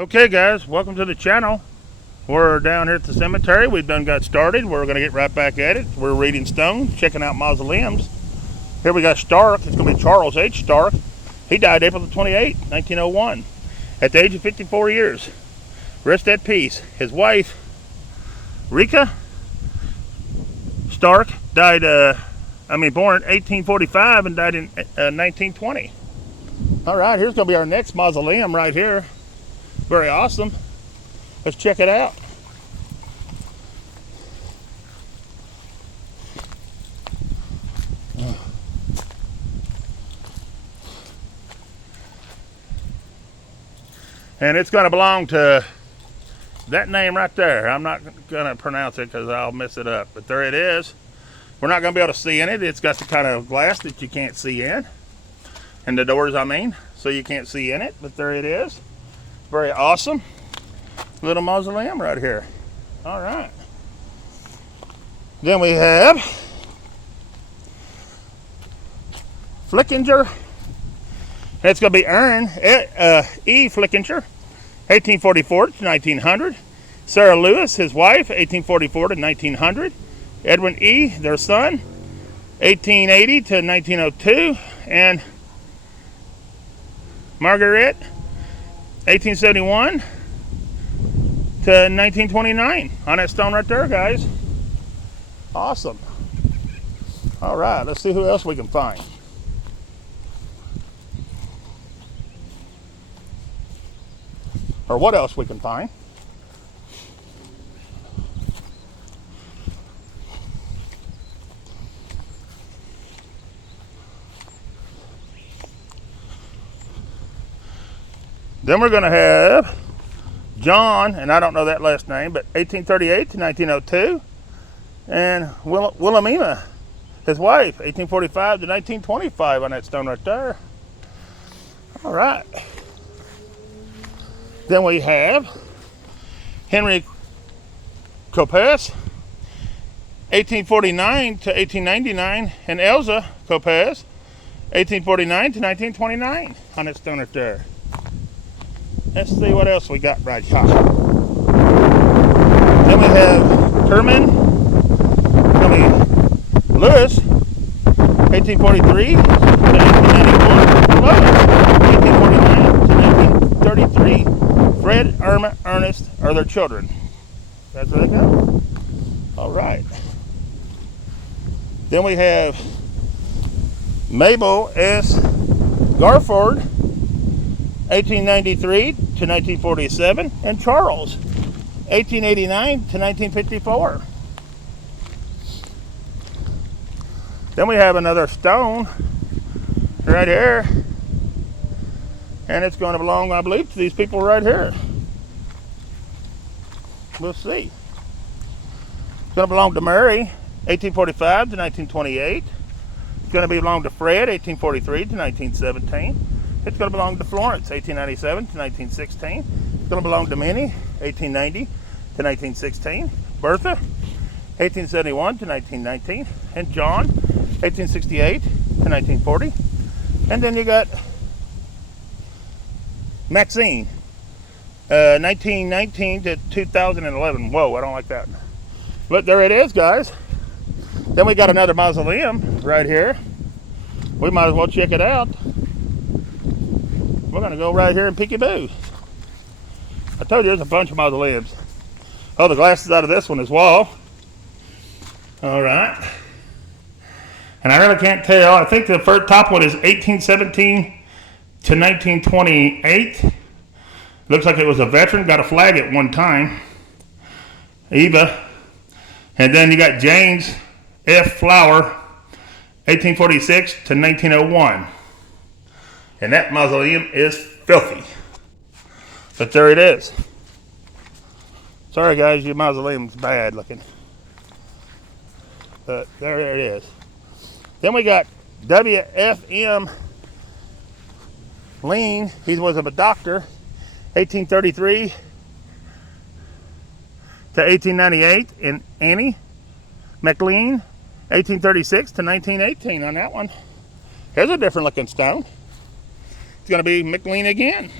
Okay guys, welcome to the channel. We're down here at the cemetery. We've done got started. We're going to get right back at it. We're reading stones, checking out mausoleums. Here we got Stark. It's going to be Charles H. Stark. He died April the 28th, 1901 at the age of 54 years. Rest at peace. His wife, Rika Stark, died, born in 1845 and died in 1920. All right, here's going to be our next mausoleum right here. Very awesome. Let's check it out. And it's going to belong to that name right there. I'm not going to pronounce it because I'll mess it up. But there it is. We're not going to be able to see in it. It's got the kind of glass that you can't see in. And the doors, so you can't see in it. But there it is. Very awesome little mausoleum right here. All right. Then we have Flickinger. That's going to be Aaron E. Flickinger, 1844 to 1900. Sarah Lewis, his wife, 1844 to 1900. Edwin E., their son, 1880 to 1902. And Margaret, 1871 to 1929 on that stone right there, guys. Awesome. All right, let's see who else we can find. Or what else we can find. Then we're going to have John, and I don't know that last name, but 1838 to 1902. And Wilhelmina, his wife, 1845 to 1925 on that stone right there. All right. Then we have Henry Copes, 1849 to 1899, and Elsa Copes, 1849 to 1929 on that stone right there. Let's see what else we got right here. Then we have Terman Lewis, 1843 to 1891. Lewis, 1849 to 1933. Fred, Irma, Ernest are their children. That's where they go. All right. Then we have Mabel S. Garford, 1893 to 1947, and Charles, 1889 to 1954. Then we have another stone right here, and it's going to belong, I believe, to these people right here. We'll see. It's going to belong to Mary, 1845 to 1928. It's going to belong to Fred, 1843 to 1917. It's going to belong to Florence, 1897 to 1916. It's going to belong to Minnie, 1890 to 1916. Bertha, 1871 to 1919. And John, 1868 to 1940. And then you got Maxine, 1919 to 2011. Whoa, I don't like that. But there it is, guys. Then we got another mausoleum right here. We might as well check it out. We're going to go right here and peekaboo. I told you there's a bunch of mausoleums. Oh, the glass is out of this one as well. All right. And I really can't tell. I think the first top one is 1817 to 1928. Looks like it was a veteran. Got a flag at one time. Eva. And then you got James F. Flower, 1846 to 1901. And that mausoleum is filthy. But there it is. Sorry guys, your mausoleum's bad looking. But there it is. Then we got W.F.M. Lean. He was a doctor, 1833 to 1898. And Annie McLean, 1836 to 1918 on that one. Here's a different looking stone. It's going to be McLean again.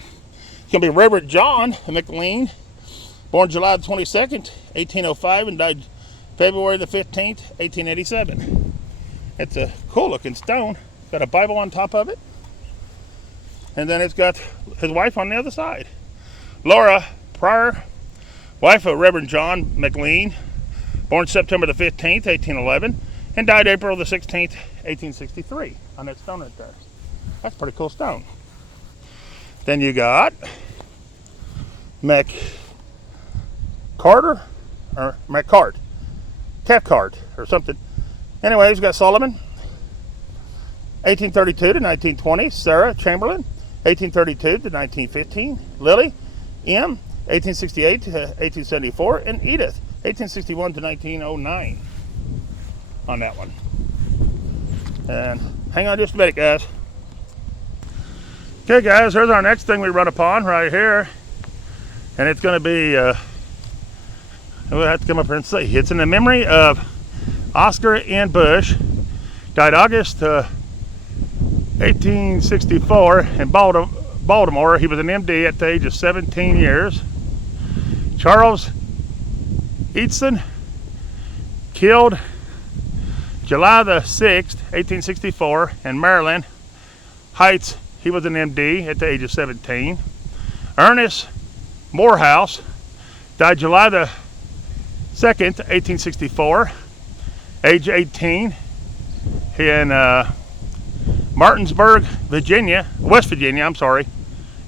going to be Reverend John McLean, born July 22nd, 1805, and died February the 15th, 1887. It's a cool looking stone. It's got a Bible on top of it. And then it's got his wife on the other side. Laura Pryor, wife of Reverend John McLean, born September the 15th, 1811, and died April the 16th, 1863, on that stone right there. That's a pretty cool stone. Then you got Cathcart or something. Anyways, we got Solomon, 1832 to 1920. Sarah Chamberlain, 1832 to 1915. Lily M., 1868 to 1874. And Edith, 1861 to 1909 on that one. And hang on just a minute, guys. Okay, guys, here's our next thing we run upon right here. And it's going to be, we'll have to come up here and see. It's in the memory of Oscar N. Bush. Died August 1864 in Baltimore. He was an MD at the age of 17 years. Charles Easton, killed July the 6th, 1864 in Maryland Heights. He was an MD at the age of 17. Ernest Morehouse died July the 2nd, 1864, age 18, in Martinsburg, West Virginia.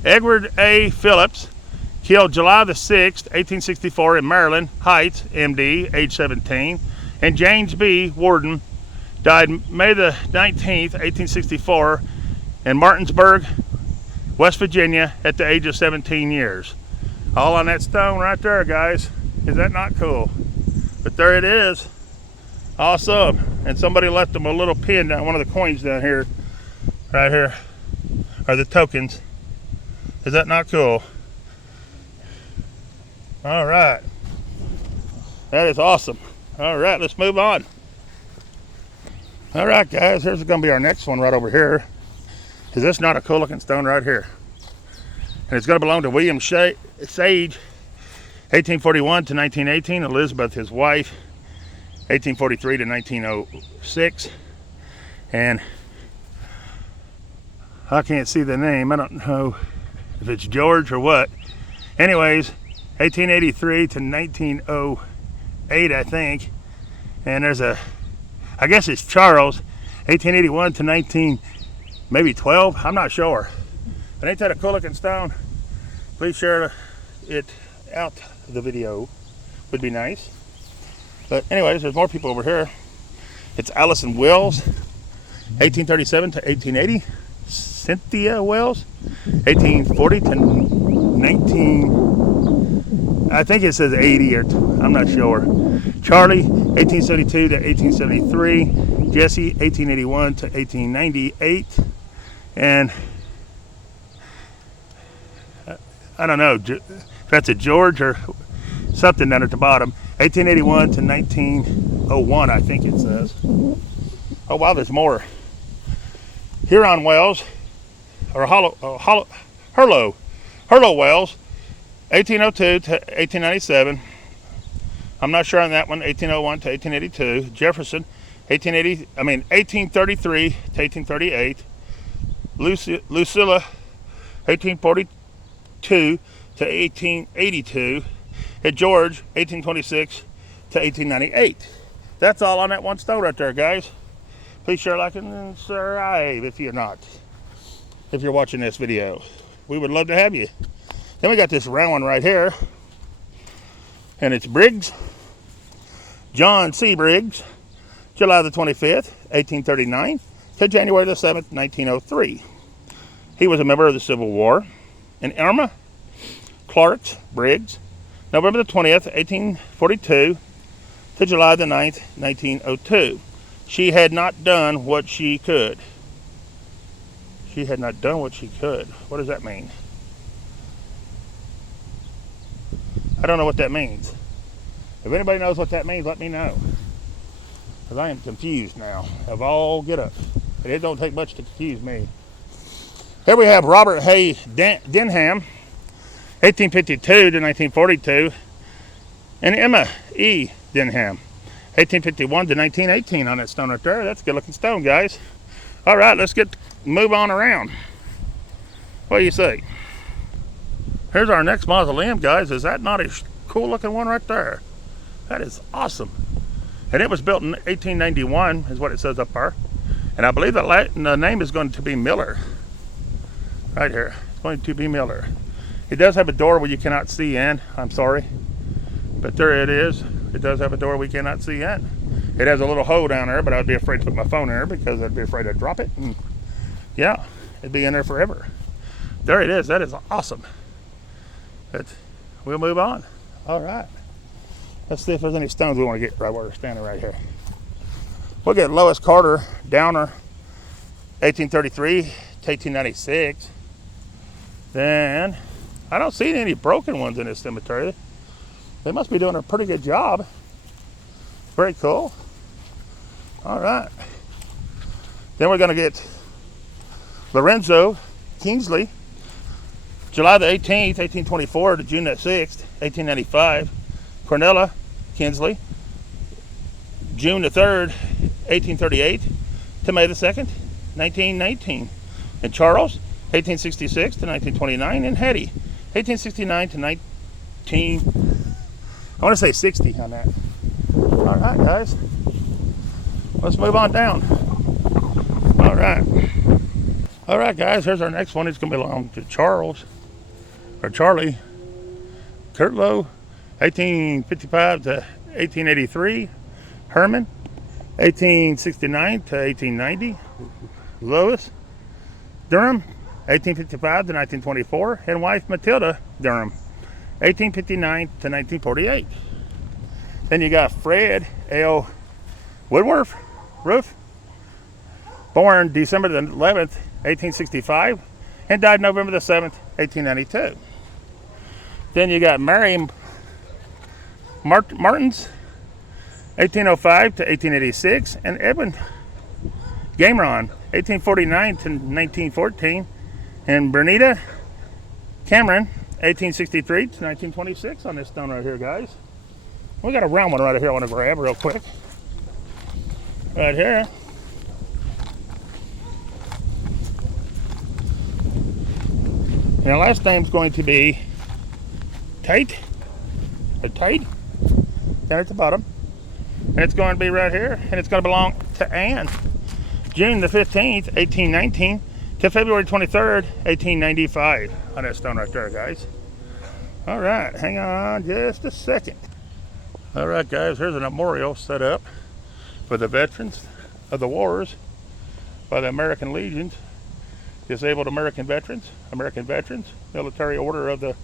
Edward A. Phillips, killed July the 6th, 1864 in Maryland Heights, MD, age 17. And James B. Warden died May the 19th, 1864 in Martinsburg, West Virginia, at the age of 17 years. All on that stone right there, guys. Is that not cool? But there it is. Awesome. And somebody left them a little pin down, one of the coins down here, right here, are the tokens. Is that not cool? All right. That is awesome. All right, let's move on. All right, guys, here's going to be our next one right over here. Is this not a cool looking stone right here? And it's going to belong to William Sage, 1841 to 1918. Elizabeth, his wife, 1843 to 1906. And I can't see the name. I don't know if it's George or what. Anyways, 1883 to 1908, I think. And there's I guess it's Charles, 1881 to maybe 12. I'm not sure. But ain't that a cool looking stone? Please share it out the video. Would be nice. But anyways, there's more people over here. It's Allison Wells, 1837 to 1880. Cynthia Wells, 1840 to 19, I think it says 80 or I'm not sure. Charlie, 1872 to 1873. Jesse, 1881 to 1898. And I don't know if that's a George or something down at the bottom. 1881 to 1901, I think it says. Oh wow, there's more. Huron Wells, or Hurlow Wells, 1802 to 1897. I'm not sure on that one. 1801 to 1882. Jefferson, 1833 to 1838. Lucilla, 1842 to 1882. And George, 1826 to 1898. That's all on that one stone right there, guys. Please share, like, and subscribe if you're watching this video. We would love to have you. Then we got this round one right here. And it's Briggs. John C. Briggs. July the 25th, 1839 to January the 7th, 1903. He was a member of the Civil War. And Irma Clark Briggs. November the 20th, 1842 to July the 9th, 1902. She had not done what she could. She had not done what she could. What does that mean? I don't know what that means. If anybody knows what that means, let me know. Because I am confused now. Of all get up. And it don't take much to confuse me. Here we have Robert Hay Denham, 1852 to 1942. And Emma E. Denham, 1851 to 1918 on that stone right there. That's a good looking stone, guys. All right, let's move on around. What do you say? Here's our next mausoleum, guys. Is that not a cool looking one right there? That is awesome. And it was built in 1891 is what it says up there. And I believe the name is going to be Miller. Right here. It's going to be Miller. It does have a door where you cannot see in. I'm sorry. But there it is. It does have a door we cannot see in. It has a little hole down there, but I'd be afraid to put my phone in there because I'd be afraid I'd drop it. And yeah, it'd be in there forever. There it is. That is awesome. We'll move on. All right. Let's see if there's any stones we want to get right where we're standing right here. We'll get Lois Carter Downer, 1833 to 1896. Then, I don't see any broken ones in this cemetery. They must be doing a pretty good job. Very cool. All right. Then we're going to get Lorenzo Kingsley, July the 18th, 1824 to June the 6th, 1895. Cornella Kinsley, June the 3rd, 1838 to May the 2nd, 1919. And Charles, 1866 to 1929. And Hetty, 1869 to 60 on that. All right, guys. Let's move on down. All right. All right, guys. Here's our next one. It's going to belong to Charlie Kurtlow, 1855 to 1883. Herman, 1869 to 1890. Lois Durham, 1855 to 1924. And wife Matilda Durham, 1859 to 1948. Then you got Fred L. Woodworth, born December the 11th, 1865, and died November the 7th, 1892. Then you got Mary Martins, 1805 to 1886, and Edwin Gameron, 1849 to 1914, and Bernita Cameron, 1863 to 1926 on this stone right here, guys. We got a round one right here I want to grab real quick. Right here. And the last name's going to be Tate, down at the bottom. And it's going to be right here, and it's going to belong to Anne. June the 15th, 1819 to February 23rd, 1895 on that stone right there, guys. All right, hang on just a second. All right, guys, here's a memorial set up for the veterans of the wars by the American Legions, Disabled American Veterans, Military Order of the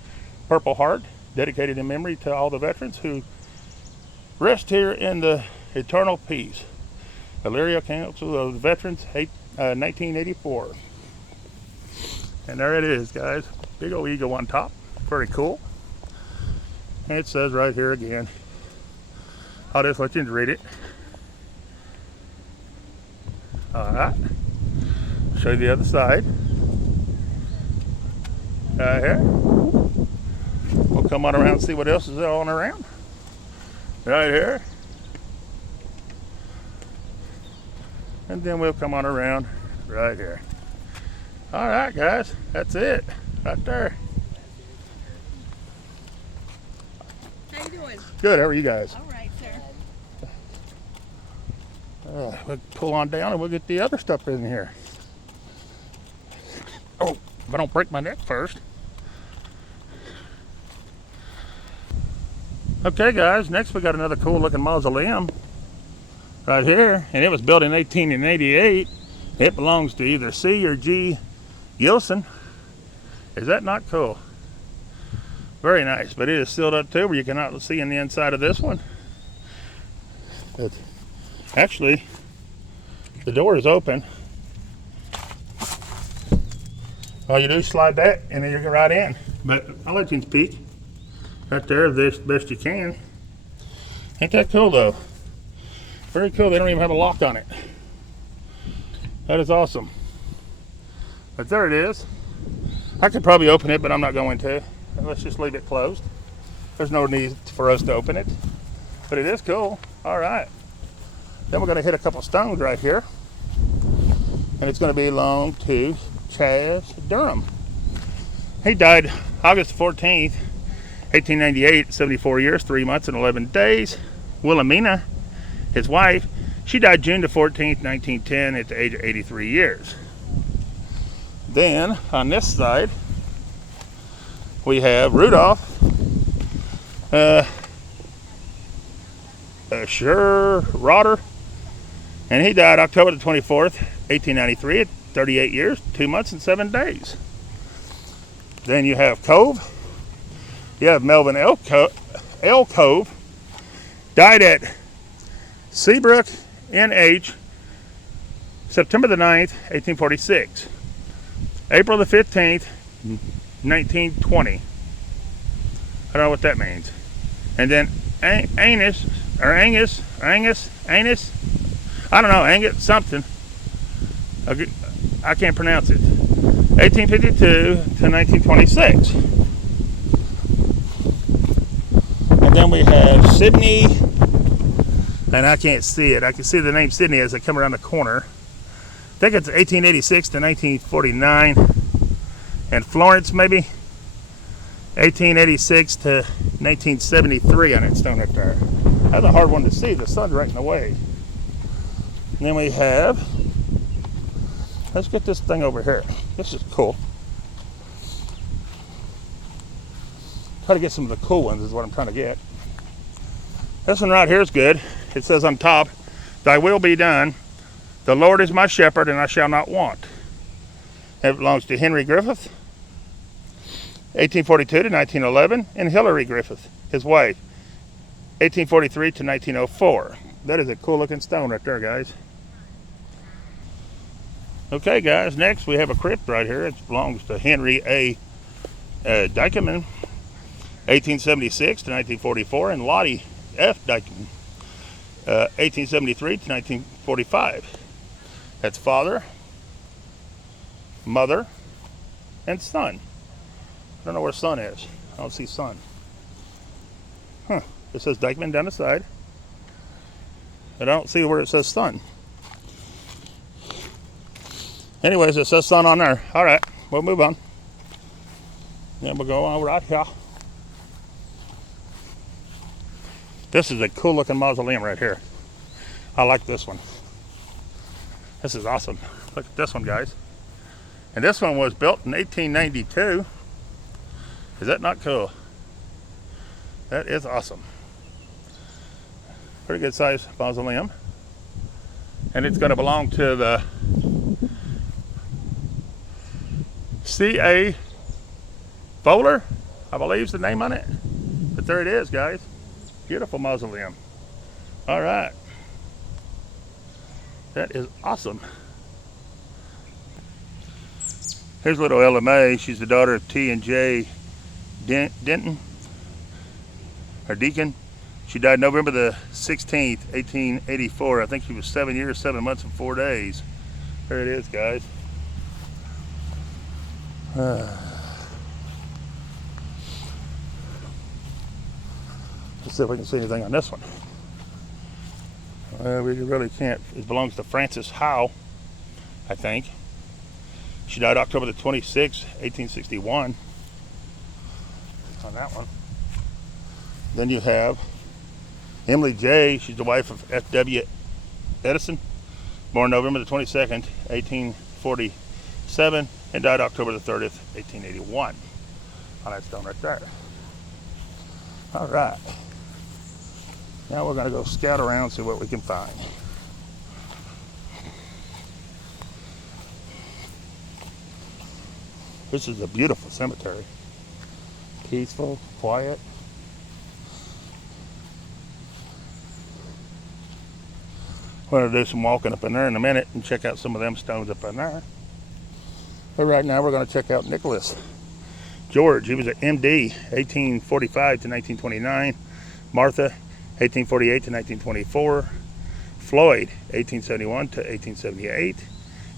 Purple Heart, dedicated in memory to all the veterans who rest here in the eternal peace. Elyria Council of the Veterans, 1984. And there it is, guys. Big old eagle on top. Very cool. And it says right here again, I'll just let you read it. Alright. Show you the other side. Right here. We'll come on around and see what else is on around. Right here. And then we'll come on around right here. Alright, guys. That's it. Right there. How you doing? Good. How are you guys? All right, sir. We'll pull on down and we'll get the other stuff in here. Oh, if I don't break my neck first. Okay, guys. Next, we got another cool looking mausoleum right here, and it was built in 1888. It belongs to either C or G Gilson. Is that not cool? Very nice, but it is sealed up too, where you cannot see in the inside of this one. But actually, the door is open. All you do is slide that, and then you get right in. But I'll let you peek right there, this best you can. Ain't that cool, though? Very cool. They don't even have a lock on it. That is awesome. But there it is. I could probably open it, but I'm not going to. And let's just leave it closed. There's no need for us to open it, but it is cool. All right. Then we're going to hit a couple stones right here, and it's going to belong to Chaz Durham. He died August 14th, 1898, 74 years, 3 months, and 11 days. Wilhelmina, his wife, she died June the 14th, 1910, at the age of 83 years. Then, on this side, we have Rudolph Schroeder, and he died October the 24th, 1893, at 38 years, 2 months, and 7 days. Then you have Cove. You have Melvin L. Cove, died at Seabrook, NH, September the 9th, 1846. April the 15th, 1920. I don't know what that means. And then Angus, I don't know, Angus something. I can't pronounce it. 1852 to 1926. And then we have Sydney, and I can't see it. I can see the name Sydney as I come around the corner. I think it's 1886 to 1949. And Florence, maybe 1886 to 1973 on that stone right there. That's a hard one to see. The sun's right in the way. And then we have, let's get this thing over here. This is cool. Try to get some of the cool ones is what I'm trying to get. This one right here is good. It says on top, "Thy will be done. The Lord is my shepherd, and I shall not want." It belongs to Henry Griffith, 1842 to 1911, and Hillary Griffith, his wife, 1843 to 1904. That is a cool looking stone right there, guys. Okay, guys, next we have a crypt right here. It belongs to Henry A. Dykeman, 1876 to 1944, and Lottie F. Dykeman, 1873 to 1945. That's father, mother, and son. I don't know where son is. I don't see son. Huh. It says Dykeman down the side. But I don't see where it says son. Anyways, it says son on there. All right, we'll move on. Then we'll go on right here. This is a cool looking mausoleum right here. I like this one. This is awesome. Look at this one, guys. And this one was built in 1892. Is that not cool? That is awesome. Pretty good size mausoleum. And it's going to belong to the C.A. Fowler, I believe is the name on it. But there it is, guys. Beautiful mausoleum. All right. That is awesome. Here's little LMA. She's the daughter of T and J Denton, or Deacon. She died November the 16th, 1884. I think she was 7 years, 7 months, and 4 days. There it is, guys. Let's see if we can see anything on this one. We really can't. It belongs to Frances Howe, I think. She died October the 26th, 1861. On that one. Then you have Emily J. She's the wife of F.W. Edison, born November the 22nd, 1847, and died October the 30th, 1881. On that stone right there. All right. Now we're going to go scout around and see what we can find. This is a beautiful cemetery. Peaceful, quiet. We're going to do some walking up in there in a minute and check out some of them stones up in there. But right now we're going to check out Nicholas George. He was an MD, 1845 to 1929. Martha, 1848 to 1924. Floyd, 1871 to 1878.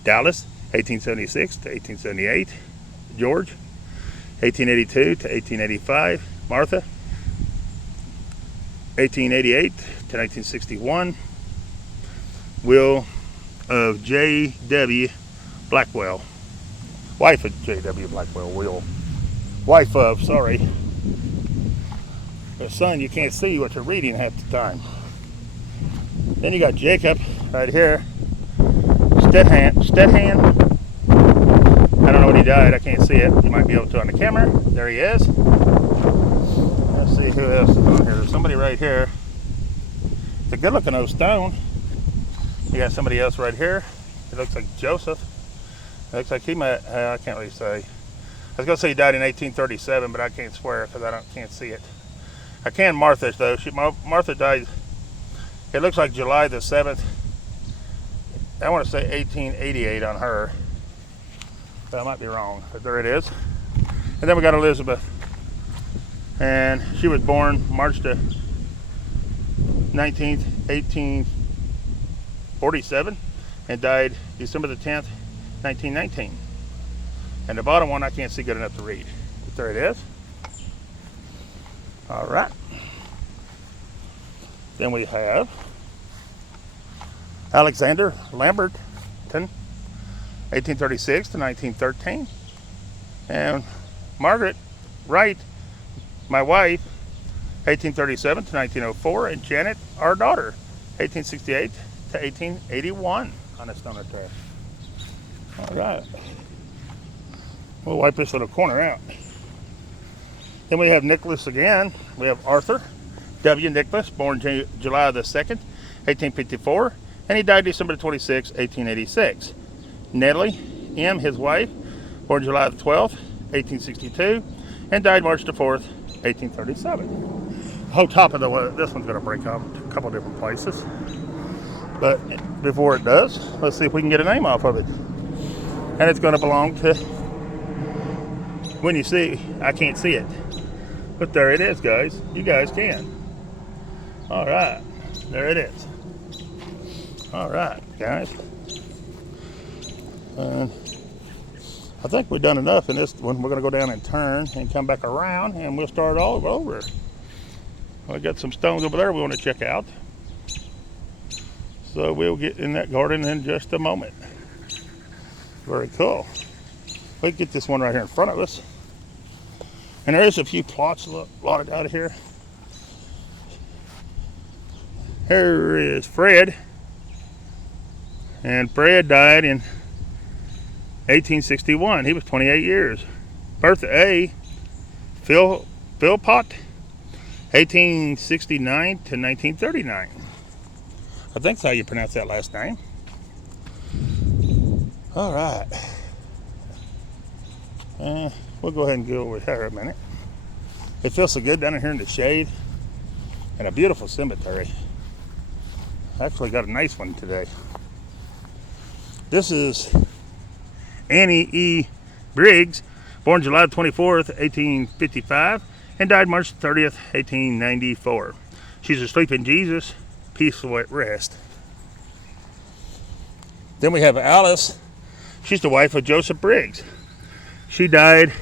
Dallas, 1876 to 1878. George, 1882 to 1885, Martha. 1888 to 1961, will of J.W. Blackwell. Wife of J.W. Blackwell, will. Wife of, sorry. But son, you can't see what you're reading half the time. Then you got Jacob right here. Stedhan. I don't know when he died. I can't see it. You might be able to on the camera. There he is. Let's see who else is on here. There's somebody right here. It's a good looking old stone. You got somebody else right here. It looks like Joseph. It looks like he might, I can't really say. I was going to say he died in 1837, but I can't swear because I can't see it. I can Martha though. Martha died, it looks like July the 7th. I want to say 1888 on her. But I might be wrong, but there it is. And then we got Elizabeth. And she was born March the 19th, 1847, and died December the 10th, 1919. And the bottom one I can't see good enough to read. But there it is. All right. Then we have Alexander Lamberton, 1836 to 1913. And Margaret Wright, my wife, 1837 to 1904, and Janet, our daughter, 1868 to 1881 on this stone right there. All right. We'll wipe this little corner out. Then we have Nicholas again. We have Arthur W. Nicholas, born July the 2nd, 1854, and he died December 26, 1886. Nellie M., his wife, born July the 12th, 1862, and died March the 4th, 1837. The whole top of this one's going to break up a couple different places. But before it does, let's see if we can get a name off of it. And it's going to belong to, when you see, I can't see it. But there it is, guys. You guys can. All right. There it is. All right, guys. I think we've done enough in this one. We're going to go down and turn and come back around, and we'll start all over. I got some stones over there we want to check out. So we'll get in that garden in just a moment. Very cool. We can get this one right here in front of us. And there is a few plots lotted out of here. Here is Fred. And Fred died in 1861. He was 28 years. Bertha A. Philpott, 1869 to 1939. I think that's how you pronounce that last name. All right. We'll go ahead and go over here a minute. It feels so good down in here in the shade. And a beautiful cemetery. Actually got a nice one today. This is Annie E. Briggs, born July 24th, 1855, and died March 30th, 1894. She's asleep in Jesus, peaceful at rest. Then we have Alice. She's the wife of Joseph Briggs. She died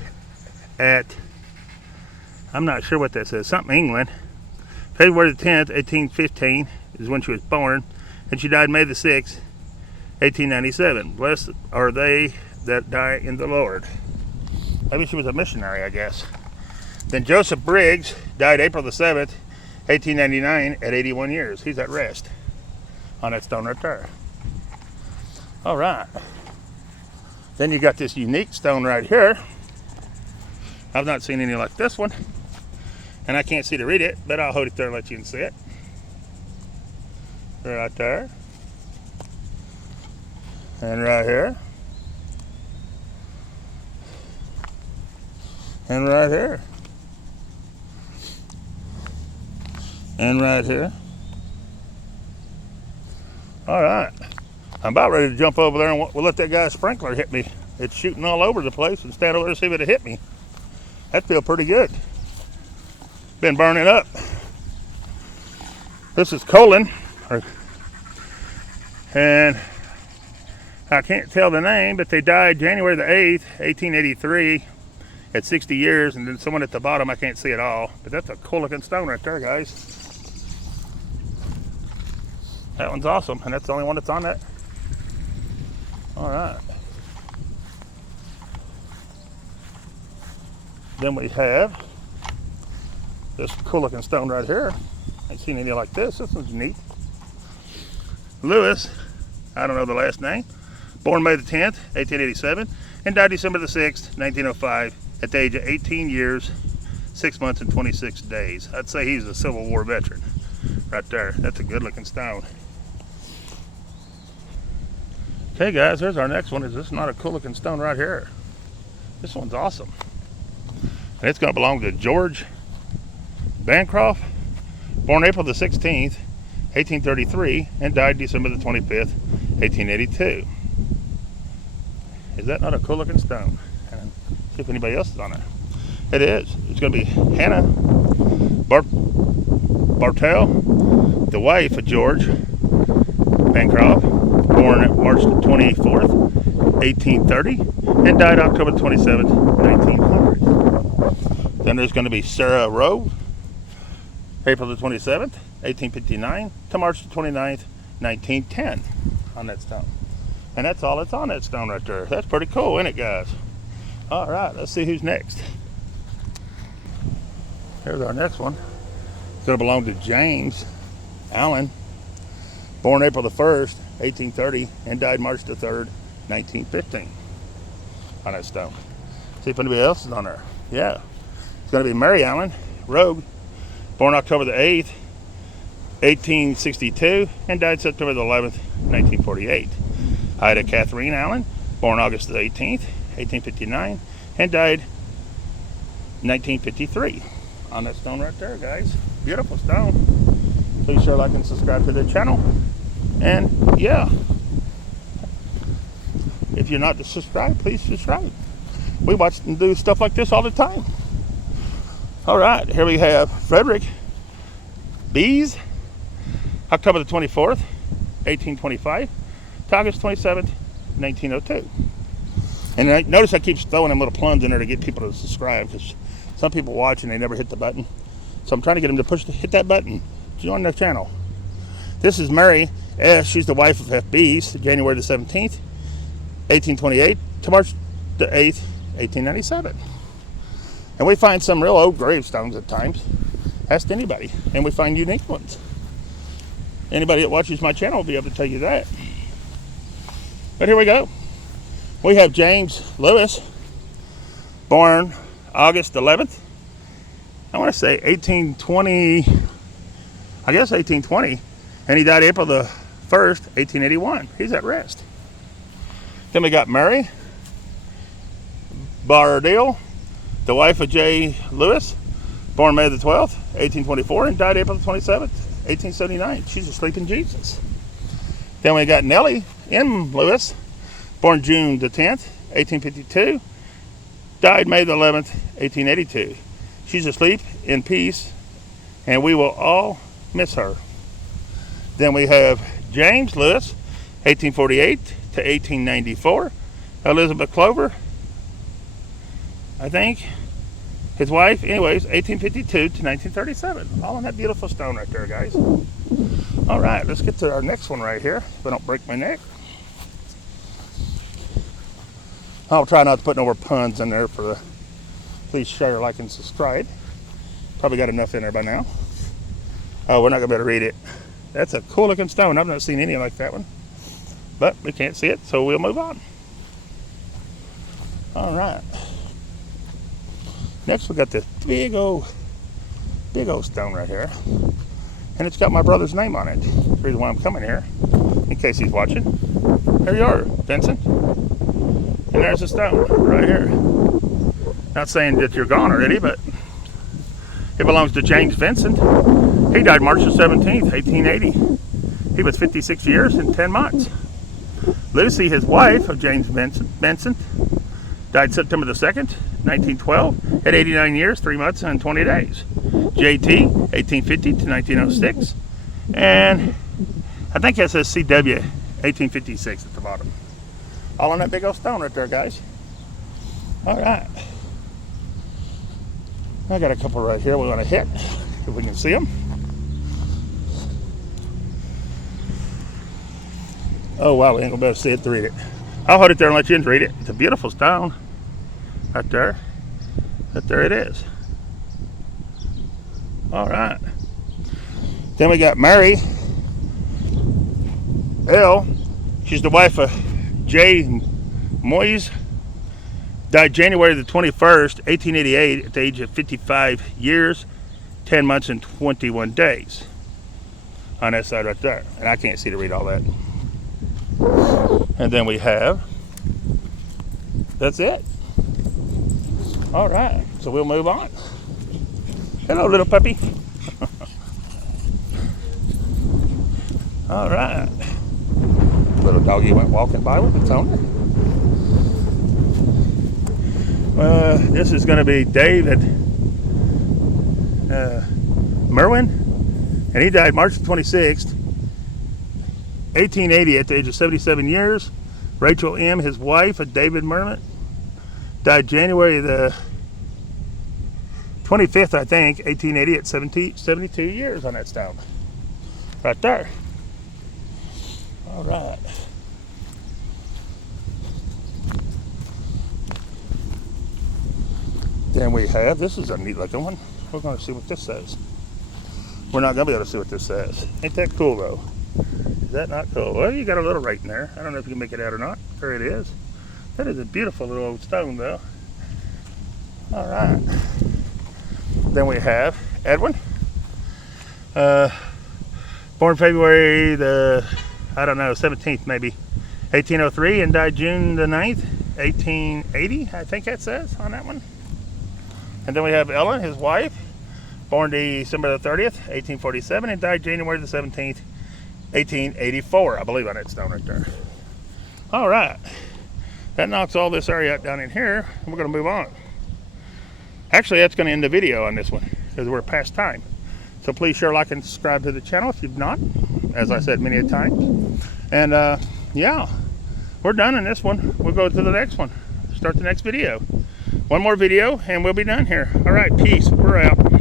at, I'm not sure what that says, something England. February the 10th, 1815 is when she was born, and she died May the 6th, 1897. Blessed are they that die in the Lord. Maybe she was a missionary, I guess. Then Joseph Briggs died April the 7th, 1899 at 81 years. He's at rest on that stone right there. All right. Then you got this unique stone right here. I've not seen any like this one. And I can't see to read it, but I'll hold it there and let you can see it. Right there. And right here. And right here. And right here. All right. I'm about ready to jump over there and we'll let that guy's sprinkler hit me. It's shooting all over the place, and stand over there and see if it'll hit me. That feels pretty good. Been burning up. This is Colin. And I can't tell the name, but they died January the 8th, 1883, at 60 years, and then someone at the bottom, I can't see it all, but that's a cool looking stone right there, guys. That one's awesome, and that's the only one that's on that. All right. Then we have this cool looking stone right here. I ain't seen any like this. This one's neat. Lewis, I don't know the last name, born May the 10th, 1887, and died December the 6th, 1905, at the age of 18 years, 6 months, and 26 days. I'd say he's a Civil War veteran right there. That's a good looking stone. Okay guys, here's our next one. Is this not a cool looking stone right here? This one's awesome. And it's going to belong to George Bancroft, born April the 16th, 1833, and died December the 25th, 1882. Is that not a cool looking stone? And see if anybody else is on it. It is. It's going to be Hannah Bartell, the wife of George Bancroft, born March 24th, 1830, and died October 27th, 1900. Then there's going to be Sarah Rowe, April the 27th, 1859 to March the 29th, 1910 on that stone. And that's all that's on that stone right there. That's pretty cool, isn't it, guys? All right, let's see who's next. Here's our next one. It's going to belong to James Allen, born April the 1st, 1830, and died March the 3rd, 1915 on that stone. See if anybody else is on there. Yeah. It's going to be Mary Allen, Rogue, born October the 8th, 1862, and died September the 11th, 1948. Ida Catherine Allen, born August the 18th, 1859, and died 1953 on that stone right there, guys. Beautiful stone. Please share, like, and subscribe to the channel. And yeah, if you're not subscribed, please subscribe. We watch and do stuff like this all the time. All right, here we have Frederick Bees, October the 24th, 1825 to August 27th, 1902. And notice I keep throwing them little plunge in there to get people to subscribe, because some people watch and they never hit the button. So I'm trying to get them to hit that button, join the channel. This is Mary S. She's the wife of F. Bees, January the 17th, 1828 to March the 8th, 1897. And we find some real old gravestones at times. Ask anybody. And we find unique ones. Anybody that watches my channel will be able to tell you that. But here we go. We have James Lewis, born August 11th. I want to say 1820, I guess 1820. And he died April the 1st, 1881. He's at rest. Then we got Mary Bardale, the wife of J. Lewis, born May the 12th, 1824, and died April the 27th, 1879. She's asleep in Jesus. Then we got Nellie M. Lewis, born June the 10th, 1852, died May the 11th, 1882. She's asleep in peace, and we will all miss her. Then we have James Lewis, 1848 to 1894, Elizabeth Clover, I think, his wife, anyways, 1852 to 1937. All on that beautiful stone right there, guys. All right, let's get to our next one right here, so I don't break my neck. I'll try not to put no more puns in there for the, please share, like, and subscribe. Probably got enough in there by now. Oh, we're not gonna be able to read it. That's a cool looking stone. I've not seen any like that one, but we can't see it, so we'll move on. All right. Next, we got this big old stone right here, and it's got my brother's name on it. The reason why I'm coming here, in case he's watching. There you are, Vincent. And there's the stone right here. Not saying that you're gone already, but it belongs to James Vincent. He died March the 17th, 1880. He was 56 years and 10 months. Lucy, his wife of James Vincent, died September the 2nd, 1912, at 89 years, 3 months, and 20 days. JT, 1850 to 1906. And I think it says CW, 1856 at the bottom. All on that big old stone right there, guys. All right. I got a couple right here we're going to hit, if we can see them. Oh wow, we ain't going to be able to see it to read it. I'll hold it there and let you in to read it. It's a beautiful stone. Right there. Right there it is. Alright. Then we got Mary L. She's the wife of J. Moyes. Died January the 21st, 1888 at the age of 55 years, 10 months and 21 days. On that side right there. And I can't see to read all that. And then we have, that's it. Alright, so we'll move on. Hello, little puppy. Alright. Little doggy went walking by with its owner. This is going to be David Merwin, and he died March 26th, 1880 at the age of 77 years. Rachel M., his wife, of David Merwin, died January the 25th, I think, 1880 at 72 years on that stone. Right there. All right. Then we have, this is a neat looking one. We're going to see what this says. We're not going to be able to see what this says. Ain't that cool though? Is that not cool? Well, you got a little right in there. I don't know if you can make it out or not. There it is. That is a beautiful little old stone though. All right. Then we have Edwin. Born February the, 17th maybe, 1803, and died June the 9th, 1880, I think that says on that one. And then we have Ellen, his wife, born December the 30th, 1847, and died January the 17th, 1884, I believe on that stone right there. All right. That knocks all this area out down in here, and we're going to move on. Actually, that's going to end the video on this one, because we're past time. So please share, like, and subscribe to the channel if you've not, as I said many a times. And yeah, we're done in this one. We'll go to the next one. Start the next video. One more video, and we'll be done here. All right, peace. We're out.